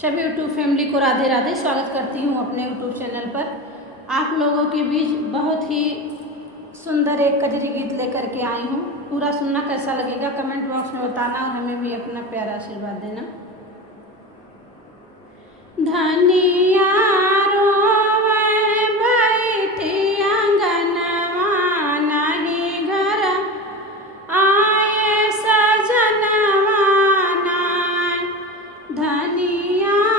सभी YouTube family को राधे राधे। स्वागत करती हूँ अपने यूट्यूब चैनल पर। आप लोगों के बीच बहुत ही सुंदर एक कजरी गीत लेकर के आई हूँ। पूरा सुनना, कैसा लगेगा कमेंट बॉक्स में बताना और हमें भी अपना प्यारा आशीर्वाद देना। धनिया धनिया